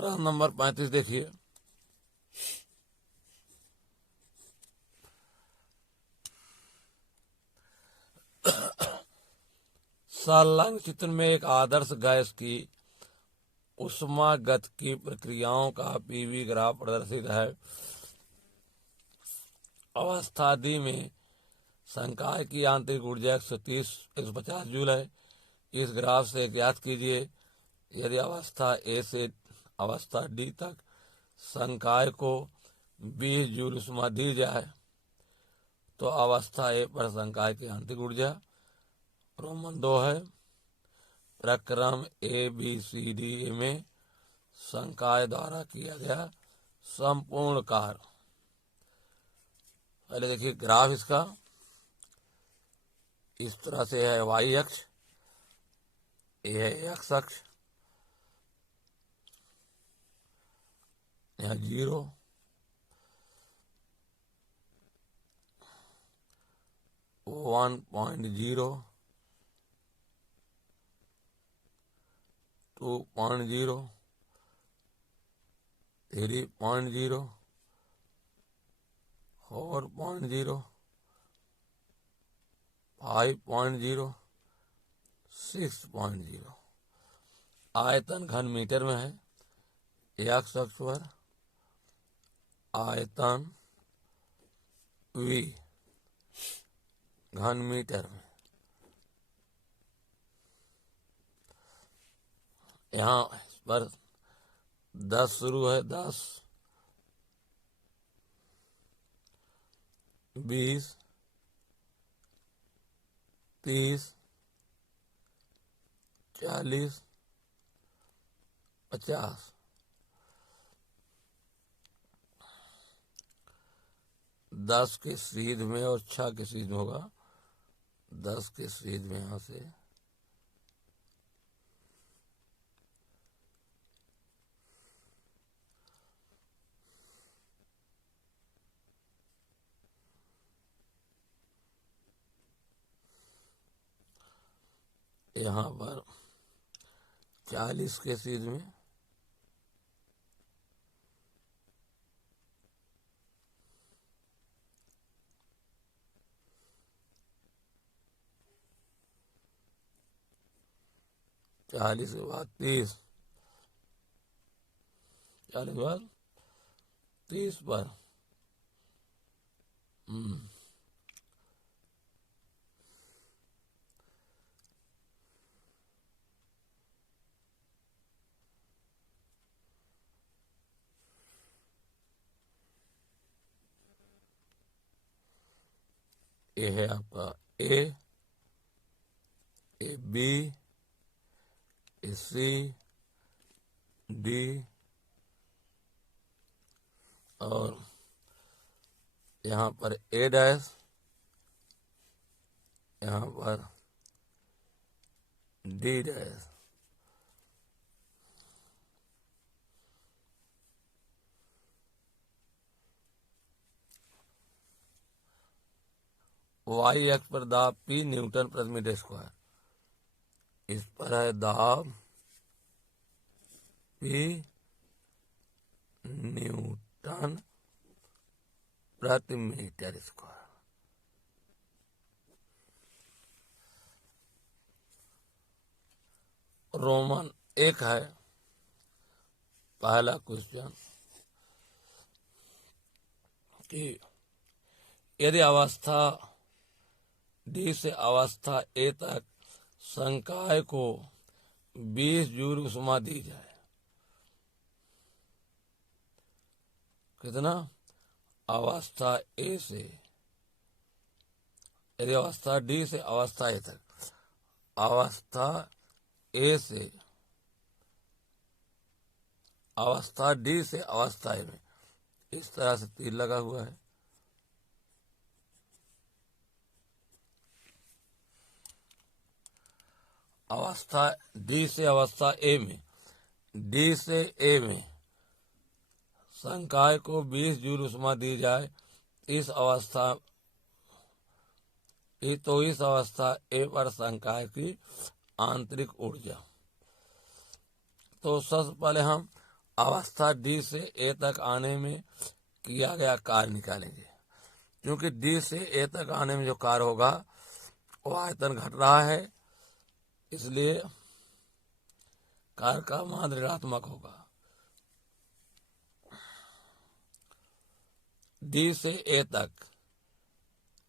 प्रश्न नंबर 35 देखिए। संलग्न चित्र में एक आदर्श गैस की ऊष्मागतिकी प्रक्रियाओं का पीवी ग्राफ प्रदर्शित है। अवस्था डी में संकाय की आंतरिक ऊर्जा 150 जूल है। इस ग्राफ से ज्ञात कीजिए यदि अवस्था ए से अवस्था डी तक संकाय को 20 जूल ऊष्मा दी जाए तो अवस्था ए पर संकाय की आंतरिक ऊर्जा रोमन 2 है। प्रक्रम ए बी सी डी में संकाय द्वारा किया गया संपूर्ण कार्य। पहले देखिए ग्राफ इसका इस तरह से है। वाई अक्ष, ये है एक्स अक्ष, यहाँ 0, 1.0, 2.0, 3.0, 4.0, 5.0, 6.0। आयतन घन मीटर में है। एक्स अक्ष पर आयतन वी घन मीटर में। यहाँ पर 10 शुरू है, 10, 20, 30, 40, 50। 10 के सीध में और 6 के सीध में होगा। 10 के सीध में यहाँ से यहाँ पर 40 के सीध में चालीस के बाद 30, 40 के बाद 30 पर ये है आपका A B, A C, D और यहाँ पर ए डैश, यहाँ पर डी डैश। वाई अक्ष पर दाब P न्यूटन प्रति मीटर स्क्वायर। इस पर है दाब P न्यूटन प्रति मीटर स्क्वायर। रोमन 1 है पहला क्वेश्चन कि यदि अवस्था डी से अवस्था ए तक संकाय को 20 जूल ऊष्मा दी जाए, कितना? अवस्था ए से, यदि अवस्था डी से अवस्था ए तक, अवस्था ए से अवस्था डी से अवस्था ए में इस तरह से तीर लगा हुआ है। अवस्था डी से अवस्था ए में, डी से ए में संकाय को 20 जूल ऊष्मा दी जाए इस अवस्था ए पर संकाय की आंतरिक ऊर्जा। तो सबसे पहले हम अवस्था डी से ए तक आने में किया गया कार्य निकालेंगे। क्योंकि डी से ए तक आने में जो कार्य होगा वो आयतन घट रहा है, इसलिए कार्य का मान ऋणात्मक होगा। डी से ए तक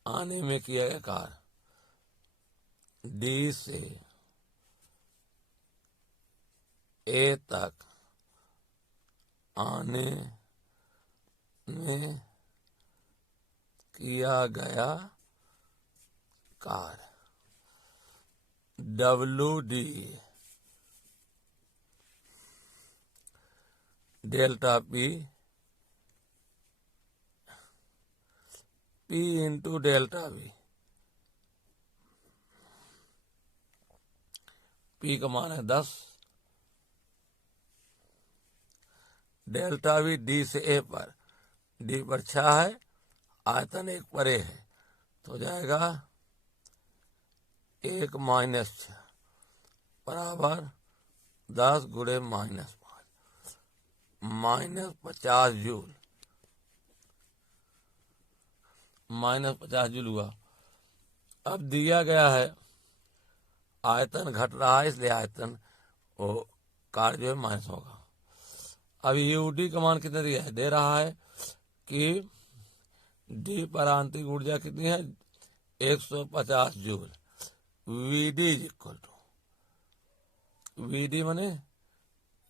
आने में किया गया कार्य, डी से ए तक आने में किया गया कार्य WD delta P into delta V। P का मान है 10, डेल्टा V D से A पर, D पर 6 है, आयतन 1 पर A है, तो हो जाएगा 1 - 6 बराबर 10 गुणे -5 -50 जूल, -50 जूल हुआ। अब दिया गया है आयतन घट रहा है, इसलिए आयतन वो कार्य जो है माइनस होगा। अब यूडी का मान कितना दिया है, दे रहा है कि डी पर आंतरिक ऊर्जा कितनी है 150 joule. V D is equal to, V D माने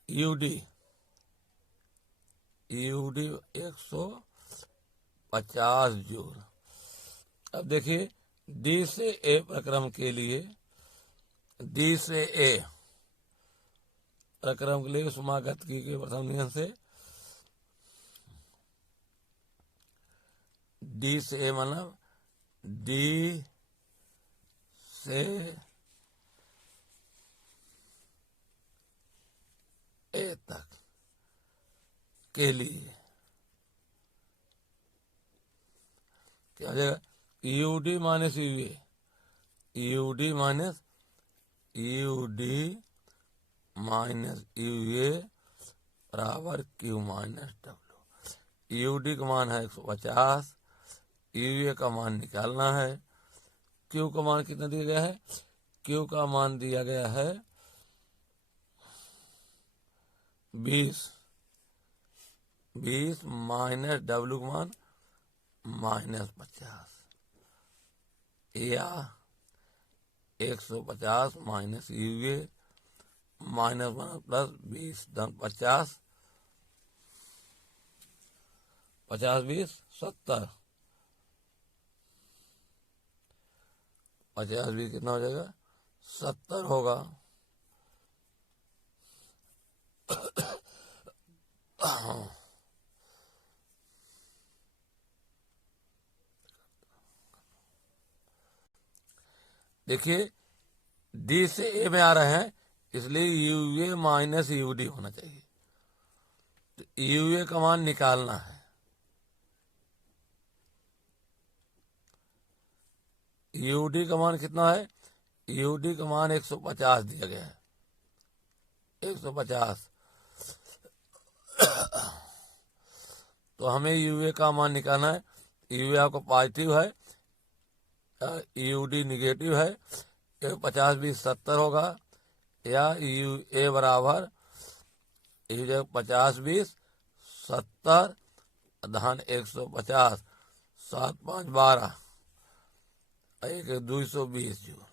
यूडी 150 जूल। अब देखिए डी से ए प्रक्रम के लिए, डी से ए प्रक्रम के लिए उष्मागतिकी के प्रथम नियम से डी से ए मतलब डी से ए तक के लिए क्या हो जाएगा, U D minus U A, U D minus U A बराबर क्यू माइनस डब्ल्यू। यूडी का मान है 150, यूए का मान निकालना है। क्यू का मान कितना दिया गया है, क्यू का मान दिया गया है 20 माइनस डब्ल्यू का मान -50 या 150 माइनस यूए -1 प्लस 20 50 50 20 70, 50 20 कितना हो जाएगा 70 होगा। देखिए डी से ए में आ रहे हैं, इसलिए यूए माइनस यूडी होना चाहिए। तो यूए का मान निकालना है, यूडी का मान कितना है, यूडी का मान 150 दिया गया है, 150। तो हमें यूए का मान निकालना है। यूए आपका पॉजिटिव है, यूडी निगेटिव है, 50 20 70 होगा, या यू ए बराबर 50 20 70 धन 150 7 5 12 220 जूल।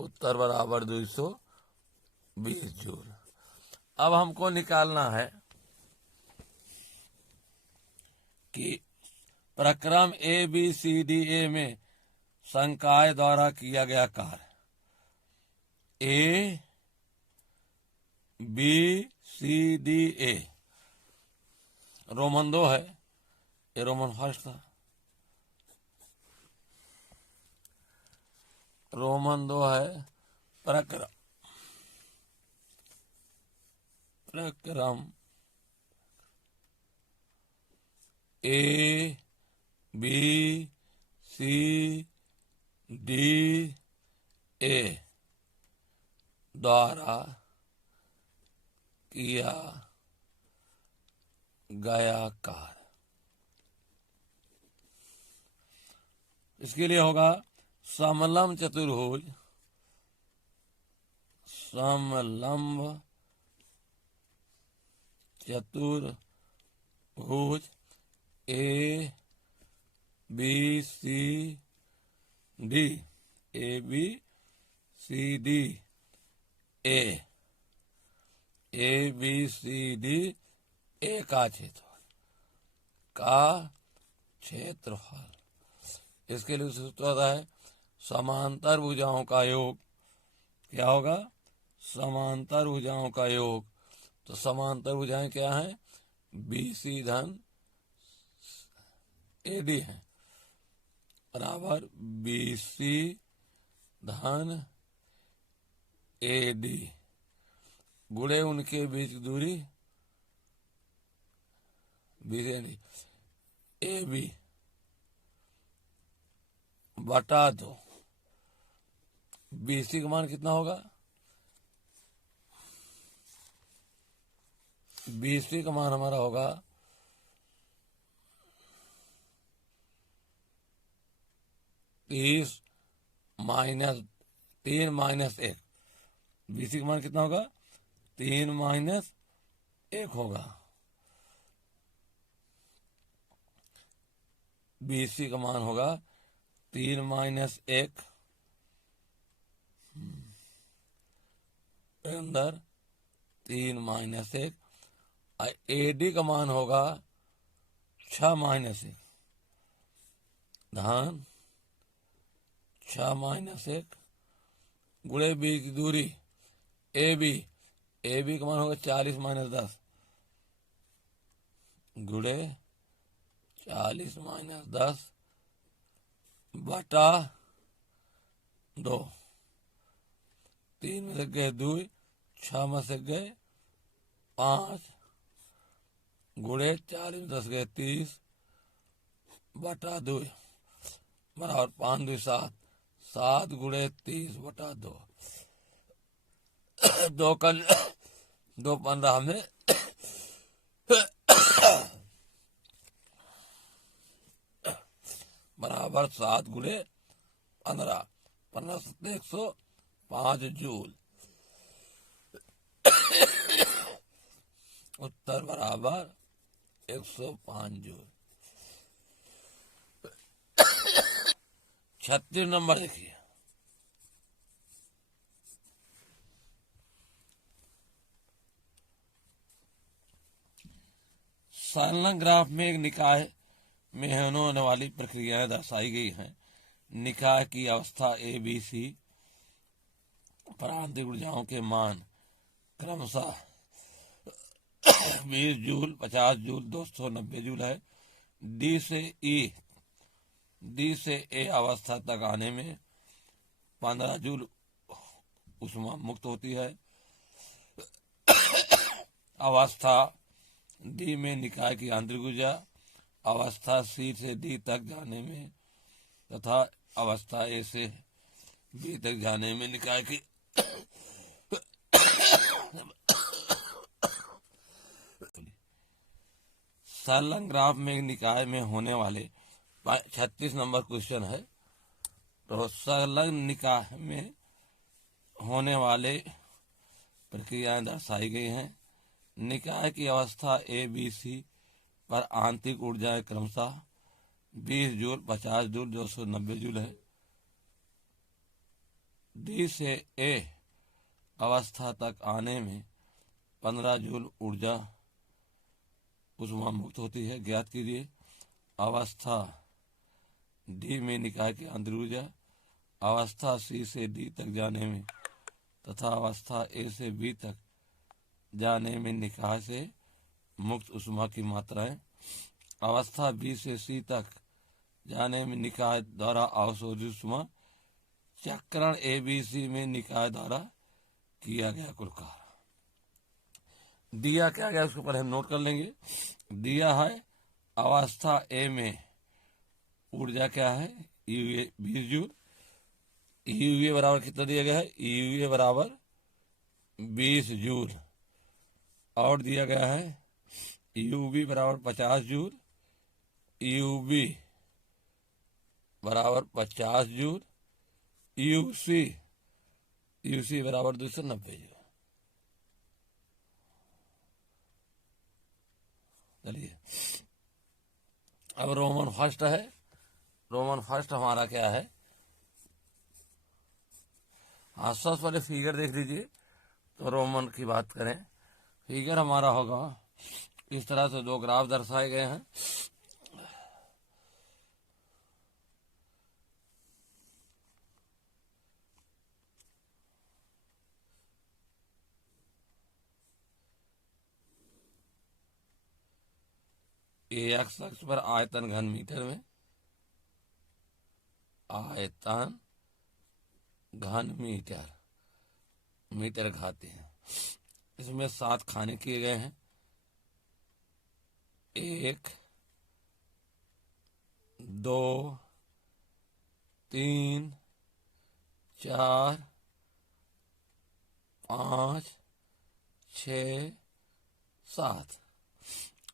उत्तर बराबर 220 जूल। अब हमको निकालना है कि प्रक्रम ABCDA में संकाय द्वारा किया गया कार्य ABCDA रोमन 2 है, ये रोमन फर्स्ट था, रोमन 2 है। प्रक्रम ABCDA डी ए द्वारा किया गया कार्य। इसके लिए होगा समलंब चतुर्भुज, समलंब चतुर्भुज A B C D, A B C D A, A B C D A का क्षेत्रफल। इसके लिए सूत्र होता है समांतर भुजाओं का योग। क्या होगा? समांतर भुजाओं का योग। तो समांतर भुजाएं क्या हैं? BC धन AD है, बराबर BC धन AD गुणे उनके बीच की दूरी BC AB बटा 2। BC का मान कितना होगा? BC का मान हमारा होगा 30 माइनस 3 माइनस 1। BC का मान कितना होगा? 3 माइनस 1 होगा। BC का मान होगा 3 माइनस 1 अंदर 3 माइनस 1। AD का मान होगा 6 माइनस 1 धन 6 माइनस 1 गुणे B की दूरी AB का मान होगा 40 माइनस 10 गुणे 40 माइनस 10 बटा 2। 3 में से गए 2, 6 में से गए 5 गुणे 40 में 10 गए 30 बटा 2 बराबर 5 2 7, 7 गुणे 30 बटा 2। 2 15 में बराबर 7 गुणे 15, 15 सत्ते 105 जूल। उत्तर बराबर 105 जूल। 36 नंबर देखिए। संलग्न ग्राफ में एक निकाय में होने वाली प्रक्रियाएं दर्शाई गई हैं। निकाय की अवस्था ABC पर आंतरिक ऊर्जाओं के मान क्रमशः 20 जूल, 50 जूल, 290 जूल है। डी से ए अवस्था तक आने में 15 जूल ऊष्मा मुक्त होती है। अवस्था डी में निकाय की आंतरिक ऊर्जा अवस्था C से D तक जाने में तथा अवस्था A से B तक जाने में निकाय की संलग्न ग्राफ में निकाय में होने वाले 36 नंबर क्वेश्चन है। तो संलग्न निकाय में होने वाले प्रक्रियाएं दर्शाई गई हैं। निकाय की अवस्था ABC पर आंतरिक ऊर्जाएं क्रमशः 20 जूल, 50 जूल, 290 जूल है। D से A अवस्था तक आने में 15 जूल ऊर्जा ऊष्मा मुक्त होती है। ज्ञात कीजिए अवस्था D में निकाय की आंतरिक ऊर्जा अवस्था C से D तक जाने में तथा अवस्था A से B तक जाने में निकाय से मुक्त ऊष्मा की मात्राएं। अवस्था B से C तक जाने में निकाय द्वारा अवशोषित ऊष्मा चक्रण ABC में निकाय द्वारा किया गया कुल कार्य। दिया क्या गया उसको पहले हम नोट कर लेंगे। दिया है अवस्था A में ऊर्जा क्या है 20 जूल, यूए बराबर कितना दिया गया है, यूए बराबर 20 जूल, और दिया गया है यूबी बराबर 50 जूल, यूबी बराबर 50 जूल, यूसी यूसी बराबर 290 जूल। चलिए अब रोमन फर्स्ट है। रोमन फर्स्ट हमारा क्या है, हाँ सबसे पहले फिगर देख लीजिए। तो रोमन की बात करें, फिगर हमारा होगा इस तरह से, दो ग्राफ दर्शाए गए हैं। एक्स अक्ष पर आयतन घन मीटर में, आयतन घन मीटर, मीटर घाते हैं। इसमें 7 खाने किए गए हैं, 1 2 3 4 5 6 7।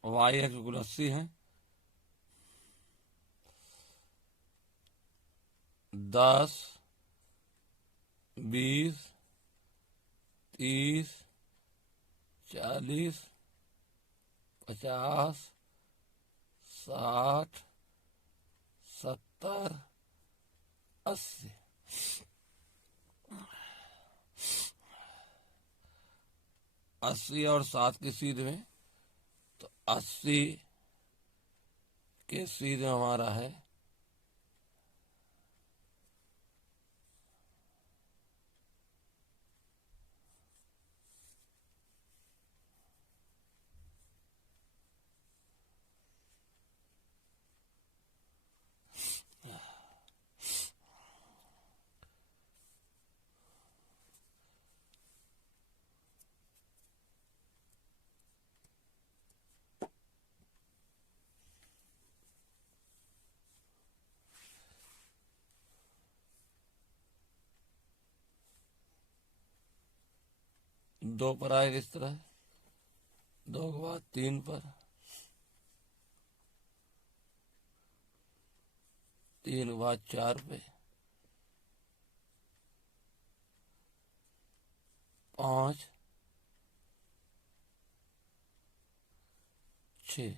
वाई एक्स कुल 80 है, 10 20 30 40 50 60 70 80। 80 और 7 की सीध में, तो 80 के सीध में हमारा है दो पर आएगा इस तरह, 2 के बाद 3 पर, 3 के बाद 4 पे, 5 6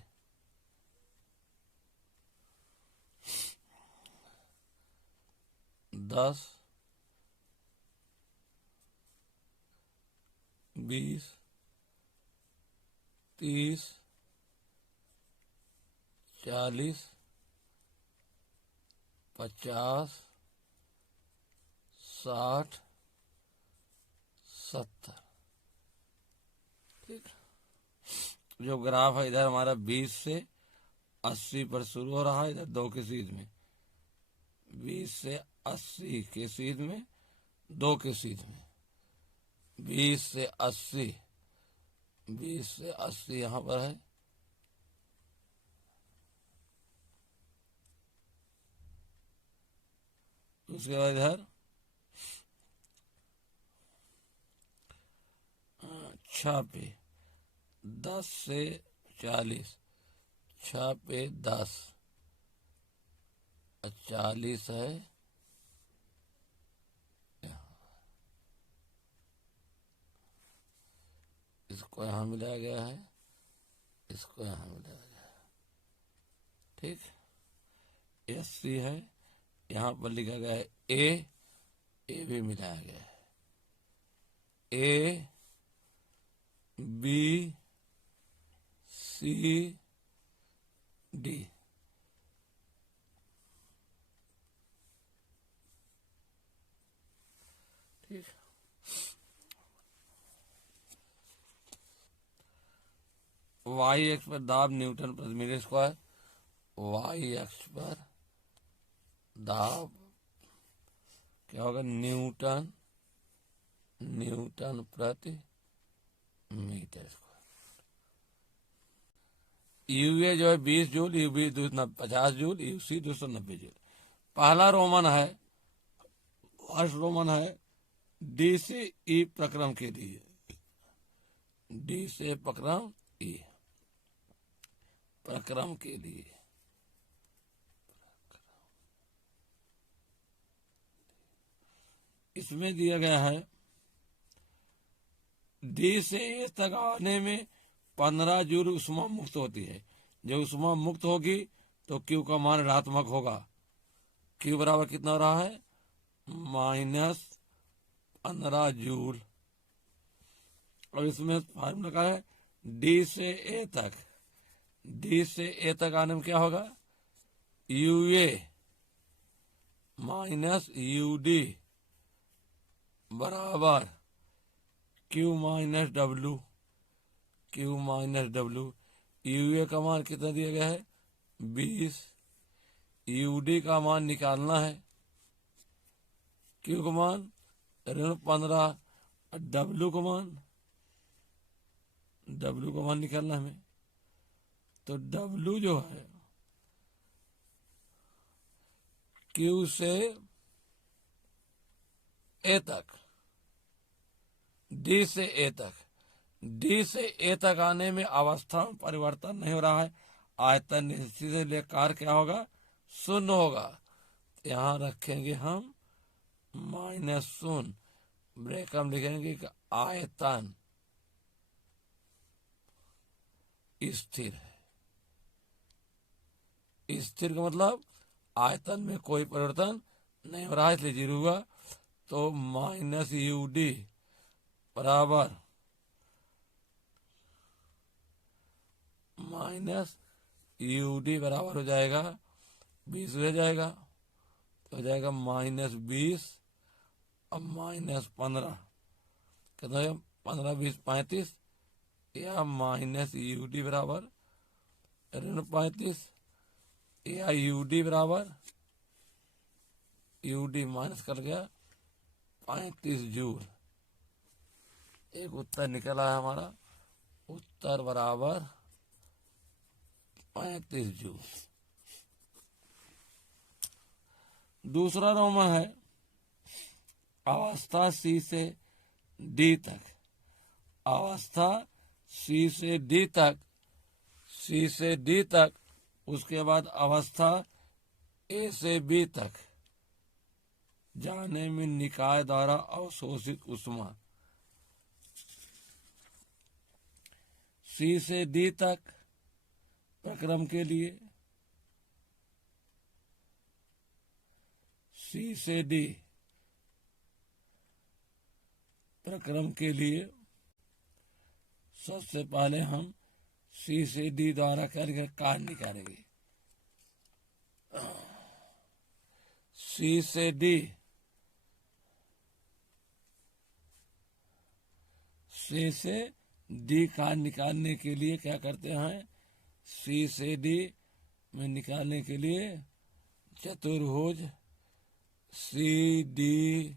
10 20 30 40 50 60 70। ठीक, जो ग्राफ है इधर हमारा 20 से 80 पर शुरू हो रहा है, इधर 2 के सीध में, 20 से 80 के सीध में, 2 के सीध में, 20 से 80, 20 से 80 यहाँ पर है, उसके बाद इधर 6 पे, 10 से 40, 6 पे 10, 40 है, इसको यहाँ मिलाया गया है, इसको यहाँ मिलाया गया है। ठीक, 80 है, यहाँ पर लिखा गया है ए भी मिलाया गया है, ए बी सी डी। ठीक, वाई एक्स पर दाब न्यूटन प्रति मीटर स्क्वायर, वाई एक्स पर दाब क्या होगा, न्यूटन प्रति मीटर स्क्वायर। यूए जो है 20 joule, U B 50 joule, U C 290 joule. पहला रोमन है फर्स्ट रोमन है डी से ई प्रक्रम के लिए, डी से प्रक्रम ई, प्रक्रम के लिए इसमें दिया गया है डी से ए तक आने में 15 जूल उष्मा मुक्त होती है। जब उष्मा मुक्त होगी तो क्यू का मान ऋणात्मक होगा। क्यू बराबर कितना हो रहा है, -15 जूल। और इसमें फार्मूला का है डी से ए तक, डी से ए तक आने में क्या होगा, यूए माइनस यूडी बराबर Q minus W, Q minus W. U A का मान कितना दिया गया है 20, यूडी का मान निकालना है, क्यू का मान -15, डब्लू का मान निकालना है हमें। तो डब्लू जो है क्यू से ए तक, डी से ए तक, डी से ए तक आने में अवस्था में परिवर्तन नहीं हो रहा है। आयतन निश्चित से ले कार क्या होगा, शून्य होगा। यहाँ रखेंगे हम -0, ब्रेक हम लिखेंगे कि आयतन स्थिर है। स्थिर का मतलब आयतन में कोई परिवर्तन नहीं हो रहा है, इसलिए 0 हुआ। तो -UD बराबर -UD बराबर हो जाएगा 20 हो जाएगा, तो हो जाएगा -20 और -15 कितना है, 15 20 35, या -UD बराबर -35, या UD बराबर UD माइनस कर गया 35 जूल। एक उत्तर निकला है हमारा, उत्तर बराबर 35 जूल। दूसरा रोमन है अवस्था सी से डी तक, अवस्था सी से डी तक, सी से डी तक, उसके बाद अवस्था ए से बी तक जाने में निकाय द्वारा अवशोषित उष्मा। सी से डी तक प्रक्रम के लिए, सी से डी प्रक्रम के लिए सबसे पहले हम सी से डी द्वारा करके कार्य निकालेंगे। सी से डी, सी से डी कार्य निकालने के लिए क्या करते हैं, सी से डी में निकालने के लिए चतुर्भुज सी डी,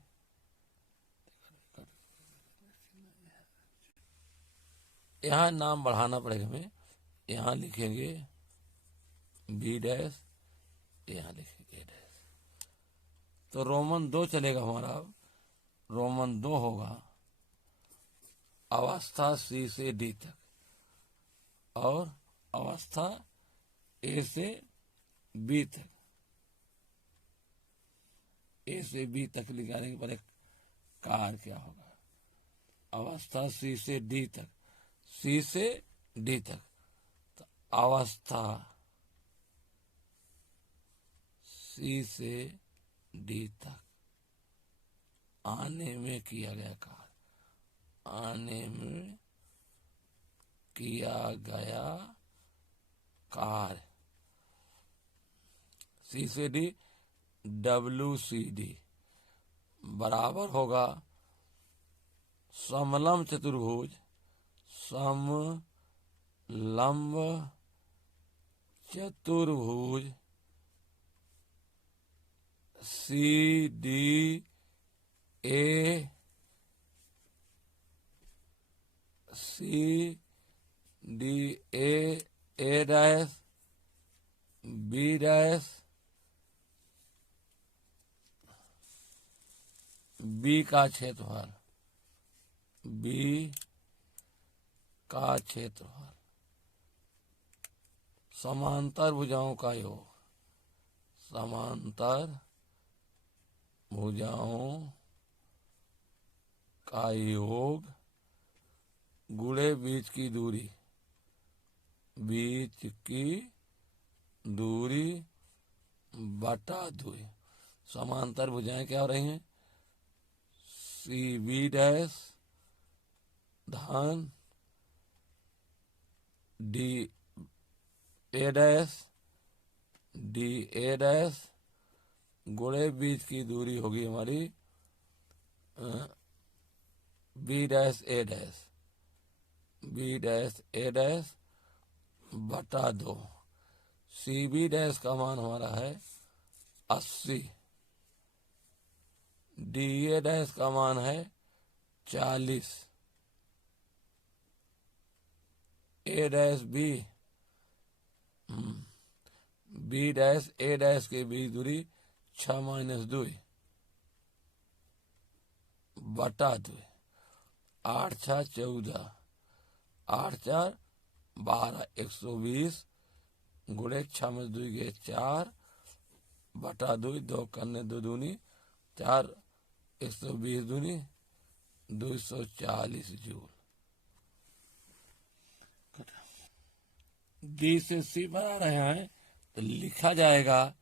यहाँ नाम बढ़ाना पड़ेगा हमें, यहाँ लिखेंगे बी डैश, यहाँ लिखेंगे ए डैश। तो रोमन 2 चलेगा हमारा, रोमन 2 होगा अवस्था सी से डी तक, और अवस्था ए से बी तक, ए से बी तक निकालेंगे पर कार्य क्या होगा, अवस्था सी से डी तक, सी से डी तक, तो अवस्था सी से डी तक आने में किया गया कार्य, आने में किया गया कार्य, सी से डी WCD बराबर होगा समलंब चतुर्भुज, समलंब चतुर्भुज CDA A dash B dash B का क्षेत्रफल, बी का क्षेत्रफल समांतर भुजाओं का योग, समांतर भुजाओं का योग गुणे बीच की दूरी, बीच की दूरी बटा 2। समांतर भुजाएं क्या हो रही हैं? सी बी डैश धन D A dash, D A dash गुणे बीच की दूरी होगी हमारी बी डैश ए डैश, बी डैश ए डैश बटा 2। सी बी डैश का मान हमारा है 80, डी ए डैश का मान है 40, ए डैश बी, बी डैश ए डैश के बीच दूरी 6 - 2 बटा 2, 8 × 6 = 14, 8 × 4 = 12, 120 गुणे 6 - 2 = 4 बटा 2, 2 करने 2 दूनी 4, 120 दूनी 240 जूल। डी से सी पर आ रहे हैं तो लिखा जाएगा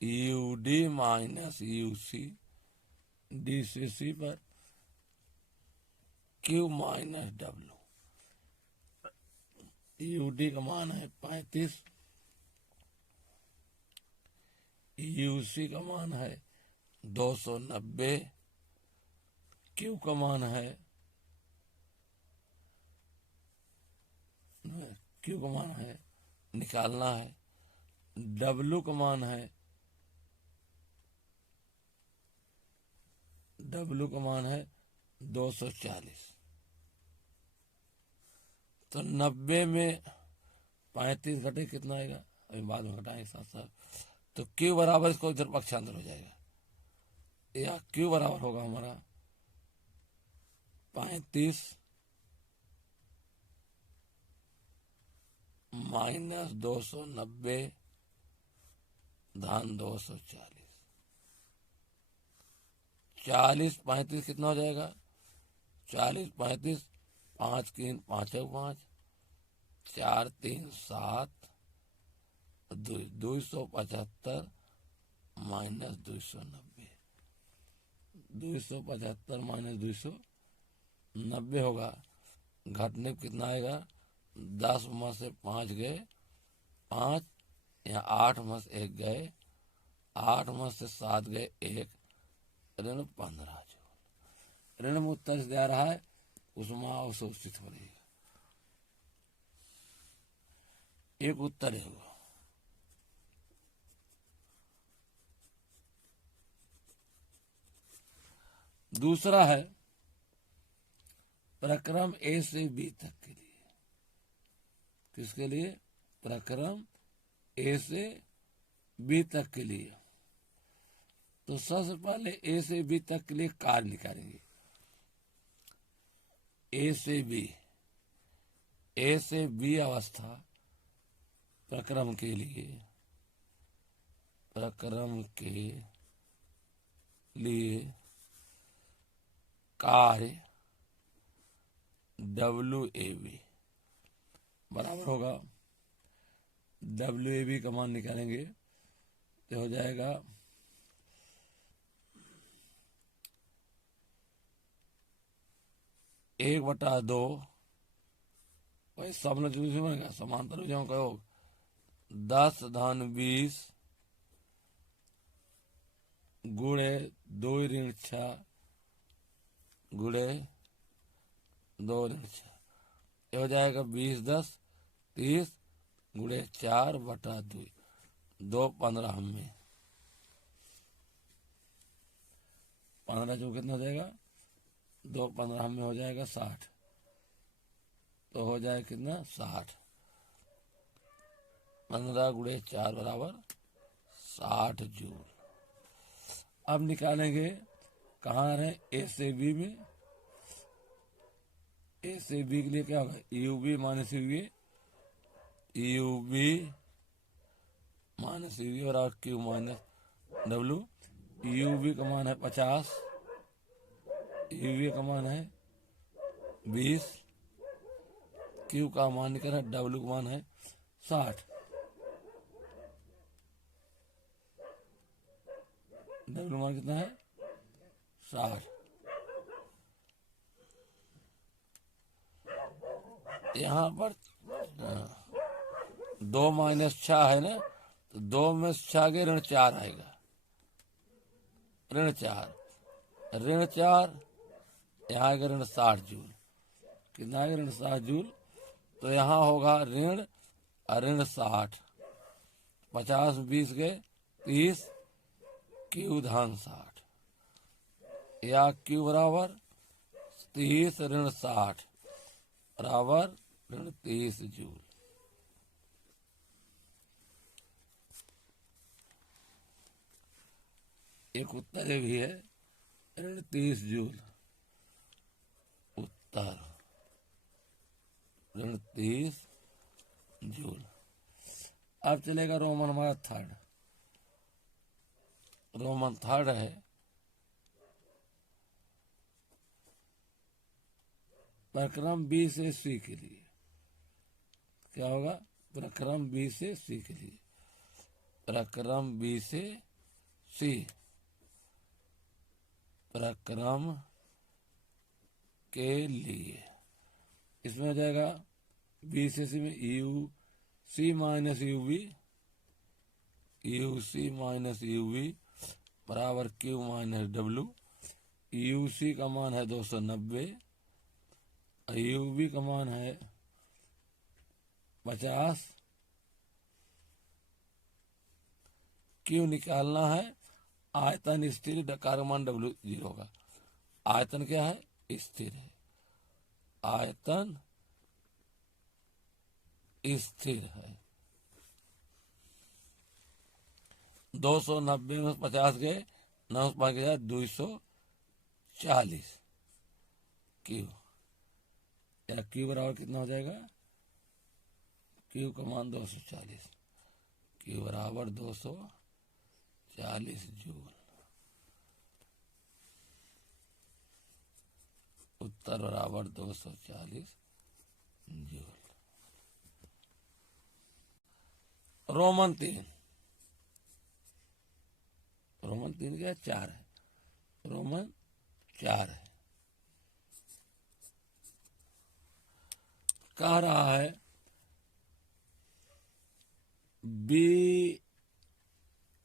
U D minus U C, D से सी पर Q minus W. U D का मान है 35, यू सी का मान है 290, क्यू का मान है क्यू का मान है निकालना है, डब्ल्यू का मान है, डब्ल्यू का मान है 240। तो 90 में 35 घटे कितना आएगा? अभी बाद में घटाएंगे साथ साथ। तो क्यू बराबर इसको इधर पक्षांतर हो जाएगा, या क्यू बराबर होगा हमारा 35 माइनस 290 धन 240। 40 35 कितना हो जाएगा? 40 35 5 3 5 5 4 3 7 275 माइनस 290, 275 माइनस 290 होगा। घटने में कितना आएगा? 10 में से 5 गए 5, या 8 में से 1 गए 8 में से 7 गए 1, ऋण 15 जूल। ऋण में उत्तर से आ रहा है उसमें अवशोषित हो रहेगा। एक उत्तर है वो। दूसरा है प्रक्रम ए से बी तक के लिए। किसके लिए? प्रक्रम ए से बी तक के लिए। तो सबसे पहले ए से बी तक के लिए कार्य निकालेंगे। ए से बी अवस्था प्रक्रम के लिए, कार्य WAB बराबर होगा, WAB का मान निकालेंगे तो हो जाएगा 1/2, वही सब न बनेगा समांतर भुजाओं का योग 10 धन 20 गुणे 2 ऋण 6 गुणे 2 ऋण 6, ये हो जाएगा 20 10 30 गुणे 4/2, 2 15 में 15 जो कितना हो जाएगा? 2 15 में हो जाएगा 60, तो हो जाएगा कितना? 60। 15 गुणे 4 बराबर 60 जूल। अब निकालेंगे कहाँ आ रहे हैं? ए से बी में। ए से बी के लिए क्या होगा? U B minus U B, U B minus U B और Q minus W. U B का मान है 50, यू बी का मान है 20, क्यू का मान निकल है, डब्लू का मान है 60। डब्लू मान कितना है? 60। यहाँ पर 2 माइनस 6 है ना, तो 2 में 6 के ऋण 4 आएगा, ऋण 4, ऋण 4, यहाँ आएगा ऋण 60 जूल। कितना आएगा? ऋण 60 जूल। तो यहाँ होगा ऋण ऋण 60, 50 20 के 30, क्यू धन 60, या क्यू बराबर 30 ऋण 60 बराबर ऋण 30 जूल। एक उत्तर ये भी है, ऋण 30 जूल। उत्तर ऋण 30 जूल। अब चलेगा रोमन हमारा थर्ड। रोमन थर्ड है प्रक्रम बी से सी के लिए। क्या होगा? प्रक्रम बी से सी के लिए, प्रक्रम बी से सी, प्रक्रम के लिए। इसमें हो जाएगा बी से सी में U C minus U B, U C minus U B बराबर Q minus W. U C का मान है 290, यू बी का मान है 50, क्यू निकालना है। आयतन स्थिर, डकार मान डब्लू 0 होगा। आयतन क्या है? स्थिर है, आयतन स्थिर है। 290 में 50 गए, 9 5 गया 240 क्यू, या क्यू बराबर कितना हो जाएगा? क्यू का मान 240, क्यू बराबर 240 जूल। उत्तर बराबर 240 जूल। रोमन 3, रोमन 3 क्या? 4 है, रोमन 4 है। कह रहा है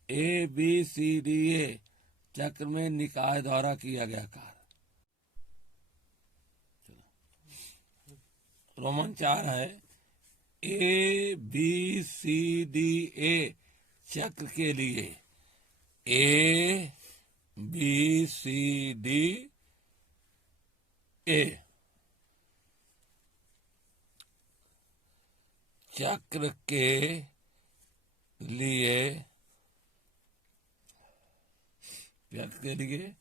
ए बी सी डी ए चक्र में निकाय द्वारा किया गया कार्य। रोमन 4 है, ए बी सी डी ए चक्र के लिए, ए बी सी डी ए चक्र के लिए, चक्र के लिए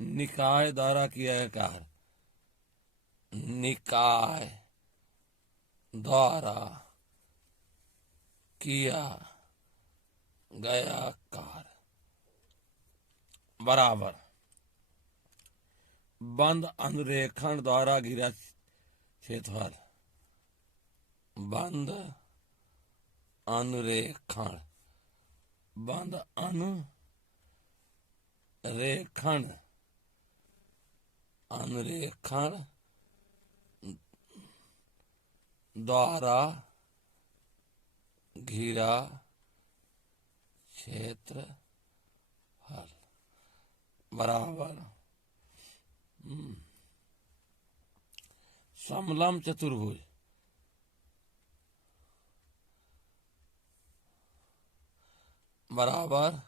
निकाय द्वारा किया गया कार्य, निकाय द्वारा किया गया कार्य बराबर बंद अनुरेखण द्वारा घिरा क्षेत्रफल, बंद अनुरेखण, बंद अनुरेखण, अनुरेखण द्वारा घिरा क्षेत्रफल बराबर समलंब चतुर्भुज, बराबर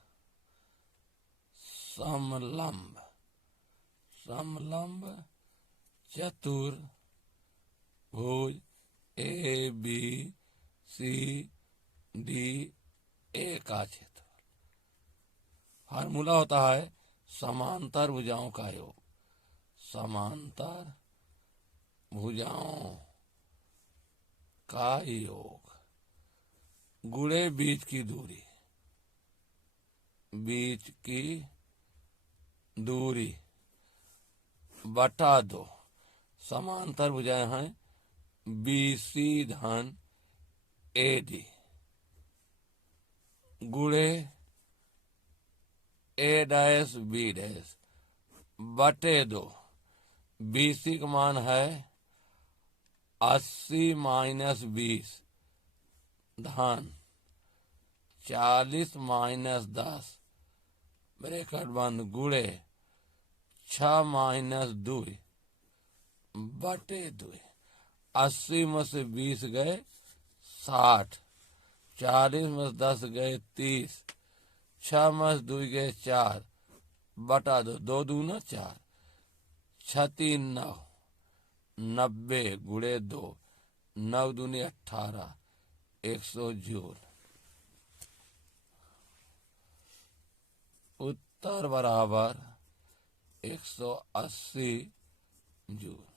समलंब, समलंब चतुर्भुज A B C D A का क्षेत्रफल। फार्मूला होता है समांतर भुजाओं का योग, समांतर भुजाओं का योग गुणे बीच की दूरी, बीच की दूरी बटा 2। समांतर भुजाएं हैं BC धन AD गुणे A' B' बटे 2। BC का मान है 80 माइनस 20 धन 40 माइनस 10 ब्रैकेट बंद गुणे 6 माइनस 2 बटे 2। 80 में से 20 गए 60, 40 में से 10 गए 30, 6 में से 2 गए 4 बटा 2, 2 दूना 4, 6 3 9, 90 गुणे 2, 9 दूनी 18, 100 जूल। उत्तर बराबर 180 जूल।